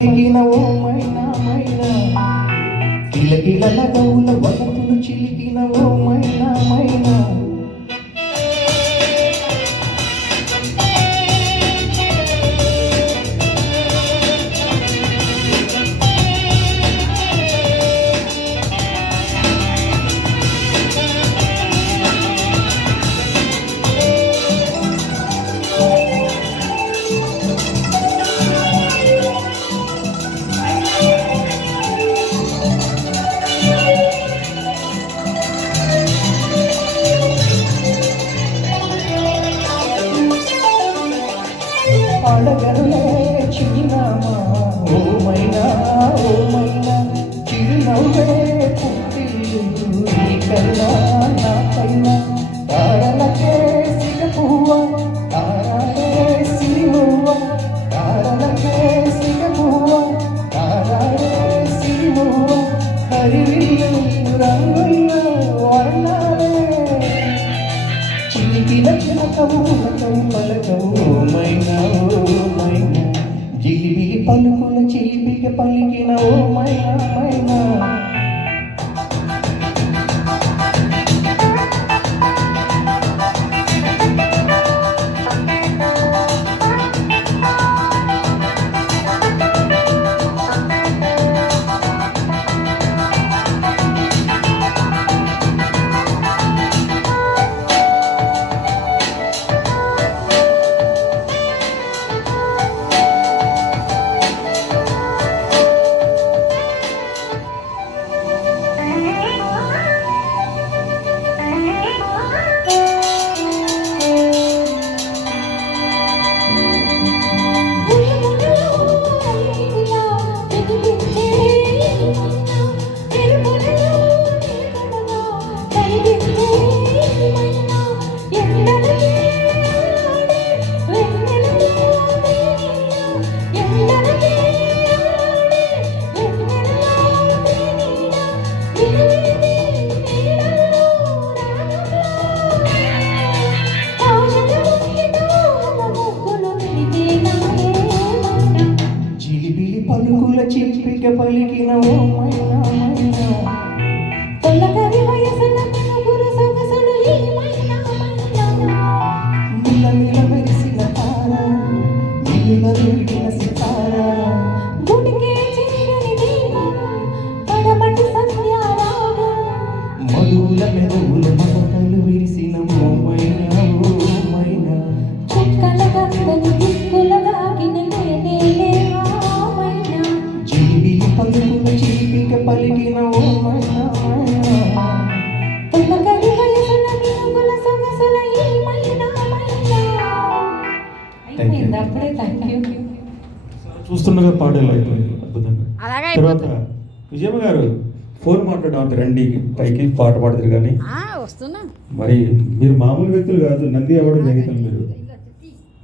చిలికిన ఓ మైనా మైనా. కిలకిలల గౌల వలపులు చిలికిన ఓ మైనా మైనా జిలిబిలి పలుకుల చిలిపిక పలికిన ఓ మైనా మైనా. పలుకుల చిలిపిక పలికిన ఓ మైనా మైనా. మిల మిల మెరిసిన తార మిల విడిన సితార. మధుల మెదవుల చిలిపిక పలికిన చూస్తుండగా పాడేలా అయిపోయింది అద్భుతంగా. అలాగే తర్వాత విజయమ్మ గారు ఫోన్ మాట్లాడడం రండి పైకి పాట పాడతారు కానీ. ఆ, వస్తున్నా. మరి మీరు మామూలు వ్యక్తులు కాదు నంది అవార్డు గ్రహీతలు మీరు.